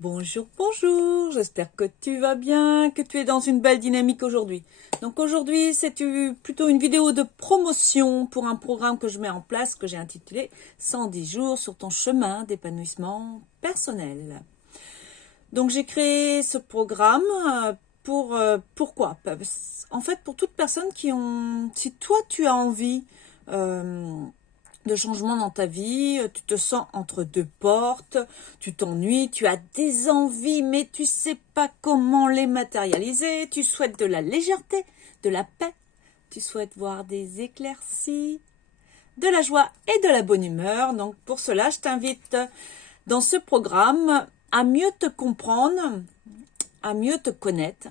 Bonjour, bonjour, j'espère que tu vas bien, que tu es dans une belle dynamique aujourd'hui. Donc aujourd'hui, c'est plutôt une vidéo de promotion pour un programme que je mets en place, que j'ai intitulé 110 jours sur ton chemin d'épanouissement personnel. Donc j'ai créé ce programme pourquoi? En fait, pour toute personne si toi tu as envie de changement dans ta vie, tu te sens entre deux portes, tu t'ennuies, tu as des envies, mais tu sais pas comment les matérialiser, tu souhaites de la légèreté, de la paix, tu souhaites voir des éclaircies, de la joie et de la bonne humeur. Donc pour cela, je t'invite dans ce programme à mieux te comprendre, à mieux te connaître,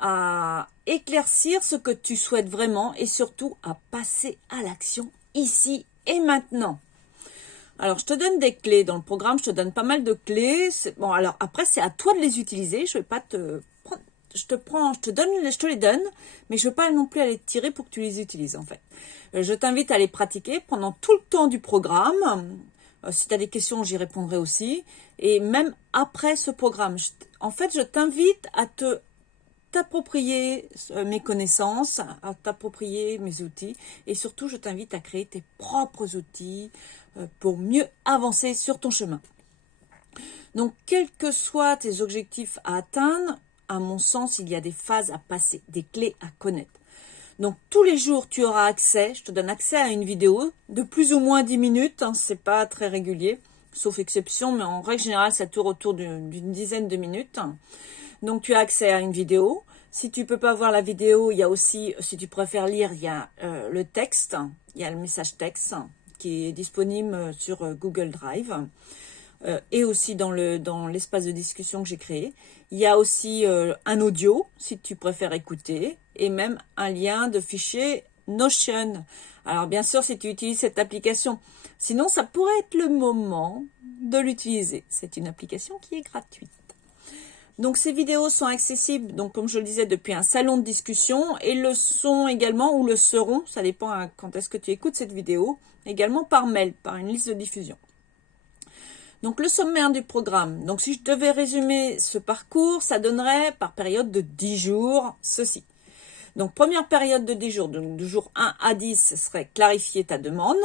à éclaircir ce que tu souhaites vraiment et surtout à passer à l'action ici et maintenant. Alors, je te donne des clés dans le programme, je te donne pas mal de clés. Bon, alors après, c'est à toi de les utiliser. Je vais pas te prendre, je te les donne, mais je veux pas non plus aller te tirer pour que tu les utilises en fait. Je t'invite à les pratiquer pendant tout le temps du programme. Si tu as des questions, j'y répondrai aussi. Et même après ce programme, en fait, je t'invite à t'approprier mes connaissances, à t'approprier mes outils et surtout je t'invite à créer tes propres outils pour mieux avancer sur ton chemin. Donc quels que soient tes objectifs à atteindre, à mon sens il y a des phases à passer, des clés à connaître. Donc tous les jours tu auras accès, je te donne accès à une vidéo de plus ou moins 10 minutes, c'est pas très régulier, sauf exception, mais en règle générale ça tourne autour d'une dizaine de minutes. Donc tu as accès à une vidéo. Si tu peux pas voir la vidéo, il y a aussi, si tu préfères lire, il y a le texte, il y a le message texte qui est disponible sur Google Drive et aussi dans l'espace de discussion que j'ai créé. Il y a aussi un audio si tu préfères écouter et même un lien de fichier Notion. Alors bien sûr, si tu utilises cette application, sinon ça pourrait être le moment de l'utiliser. C'est une application qui est gratuite. Donc ces vidéos sont accessibles, donc comme je le disais, depuis un salon de discussion et le sont également ou le seront, ça dépend à quand est-ce que tu écoutes cette vidéo, également par mail, par une liste de diffusion. Donc le sommaire du programme. Donc si je devais résumer ce parcours, ça donnerait par période de 10 jours ceci. Donc première période de 10 jours, donc du jour 1 à 10, ce serait clarifier ta demande.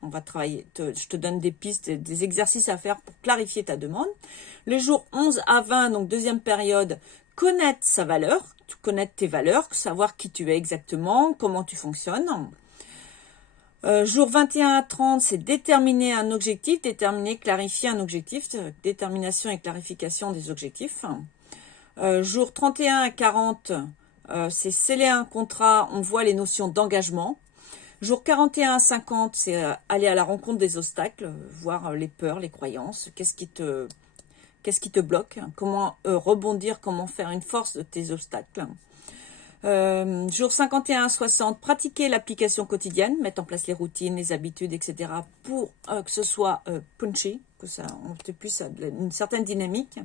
On va travailler, je te donne des pistes, des exercices à faire pour clarifier ta demande. Les jours 11 à 20, donc deuxième période, connaître sa valeur, connaître tes valeurs, savoir qui tu es exactement, comment tu fonctionnes. Jour 21 à 30, c'est déterminer un objectif, clarifier un objectif, détermination et clarification des objectifs. Jour 31 à 40, c'est sceller un contrat, on voit les notions d'engagement. Jour 41 à 50, c'est aller à la rencontre des obstacles, voir les peurs, les croyances, qu'est-ce qui te bloque, comment rebondir, comment faire une force de tes obstacles. Jour 51 à 60, pratiquer l'application quotidienne, mettre en place les routines, les habitudes, etc. pour que ce soit punchy, que ça on puisse une certaine dynamique.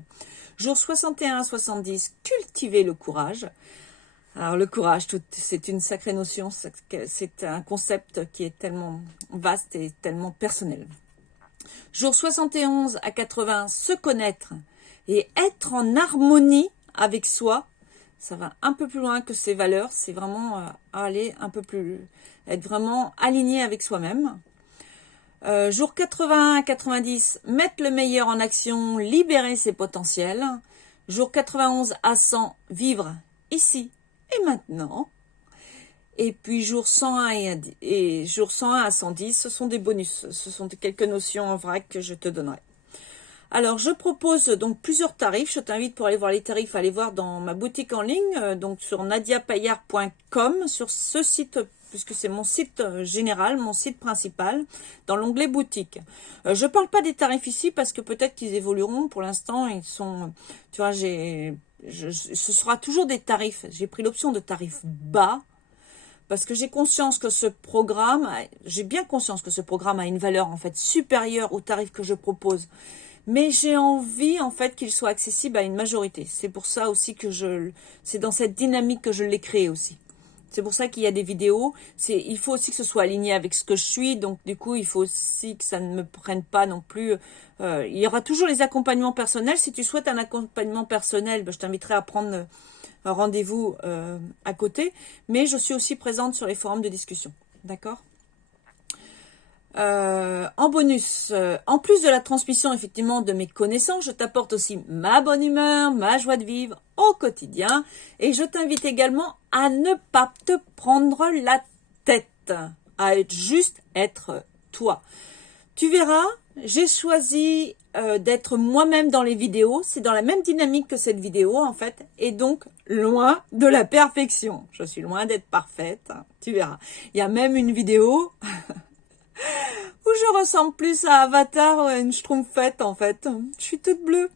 Jour 61 à 70, cultiver le courage. Alors le courage, c'est une sacrée notion, c'est un concept qui est tellement vaste et tellement personnel. Jour 71 à 80, se connaître et être en harmonie avec soi. Ça va un peu plus loin que ses valeurs, c'est vraiment aller un peu plus, être vraiment aligné avec soi-même. Jour 81 à 90, mettre le meilleur en action, libérer ses potentiels. Jour 91 à 100, vivre ici et maintenant. Et puis jour 101 et jour 101 à 110, ce sont des bonus, ce sont quelques notions en vrac que je te donnerai. Alors je propose donc plusieurs tarifs, je t'invite pour aller voir les tarifs, à aller voir dans ma boutique en ligne, donc sur nadiapayard.com, sur ce site, puisque c'est mon site général, mon site principal, dans l'onglet boutique. Je parle pas des tarifs ici parce que peut-être qu'ils évolueront, pour l'instant ils sont, tu vois, ce sera toujours des tarifs, j'ai pris l'option de tarifs bas, parce que j'ai bien conscience que ce programme a une valeur en fait supérieure au tarif que je propose. Mais j'ai envie en fait qu'il soit accessible à une majorité. C'est pour ça aussi que c'est dans cette dynamique que je l'ai créé aussi. C'est pour ça qu'il y a des vidéos. Il faut aussi que ce soit aligné avec ce que je suis. Donc, du coup, il faut aussi que ça ne me prenne pas non plus. Il y aura toujours les accompagnements personnels. Si tu souhaites un accompagnement personnel, ben, je t'inviterai à prendre un rendez-vous à côté. Mais je suis aussi présente sur les forums de discussion. D'accord ? En bonus, en plus de la transmission effectivement de mes connaissances, je t'apporte aussi ma bonne humeur, ma joie de vivre au quotidien et je t'invite également à ne pas te prendre la tête, à juste être toi. Tu verras, j'ai choisi d'être moi-même dans les vidéos, c'est dans la même dynamique que cette vidéo en fait, et donc loin de la perfection. Je suis loin d'être parfaite, tu verras. Il y a même une vidéo où je ressemble plus à Avatar, une schtroumpfette en fait. Je suis toute bleue.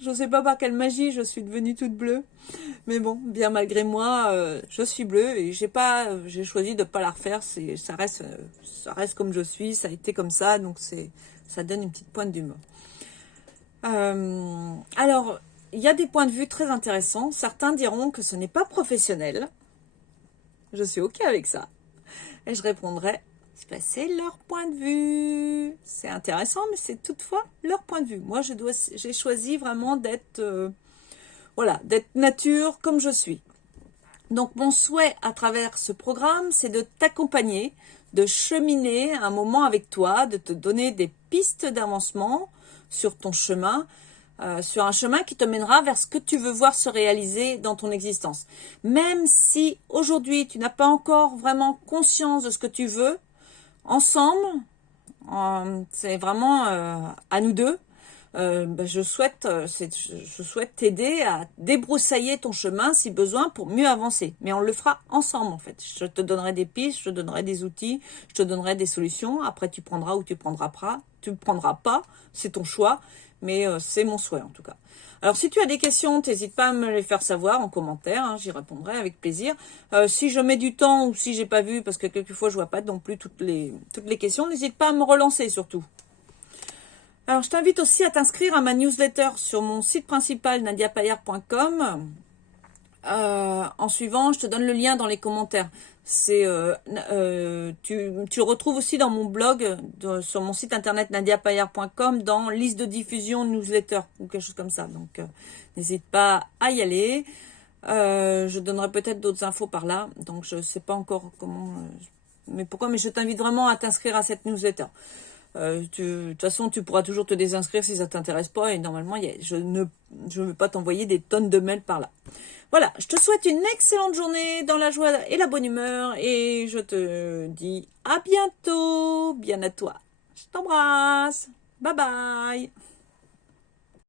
Je sais pas par quelle magie je suis devenue toute bleue. Mais bon, bien malgré moi, je suis bleue et j'ai choisi de pas la refaire. Ça reste comme je suis, ça a été comme ça, donc ça donne une petite pointe d'humour. Alors, il y a des points de vue très intéressants. Certains diront que ce n'est pas professionnel. Je suis ok avec ça. Et je répondrai, c'est leur point de vue. C'est intéressant, mais c'est toutefois leur point de vue. Moi, j'ai choisi vraiment d'être d'être nature comme je suis. Donc, mon souhait à travers ce programme, c'est de t'accompagner, de cheminer un moment avec toi, de te donner des pistes d'avancement sur ton chemin, sur un chemin qui te mènera vers ce que tu veux voir se réaliser dans ton existence. Même si aujourd'hui, tu n'as pas encore vraiment conscience de ce que tu veux, ensemble, c'est vraiment à nous deux. Je souhaite t'aider à débroussailler ton chemin si besoin pour mieux avancer. Mais on le fera ensemble en fait. Je te donnerai des pistes, je te donnerai des outils, je te donnerai des solutions. Après tu prendras ou tu prendras pas, c'est ton choix. Mais c'est mon souhait en tout cas. Alors si tu as des questions, n'hésite pas à me les faire savoir en commentaire, hein, j'y répondrai avec plaisir. Si je mets du temps ou si j'ai pas vu, parce que quelquefois je vois pas non plus toutes les questions, n'hésite pas à me relancer surtout. Alors je t'invite aussi à t'inscrire à ma newsletter sur mon site principal nadiapaillard.com. En suivant, je te donne le lien dans les commentaires. Tu retrouves aussi dans mon blog, sur mon site internet nadiapaillard.com, dans liste de diffusion newsletter ou quelque chose comme ça. Donc, n'hésite pas à y aller. Je donnerai peut-être d'autres infos par là. Donc, je ne sais pas encore comment, mais pourquoi. Mais je t'invite vraiment à t'inscrire à cette newsletter. De toute façon, tu pourras toujours te désinscrire si ça ne t'intéresse pas. Et normalement, je ne veux pas t'envoyer des tonnes de mails par là. Voilà, je te souhaite une excellente journée dans la joie et la bonne humeur. Et je te dis à bientôt. Bien à toi. Je t'embrasse. Bye bye.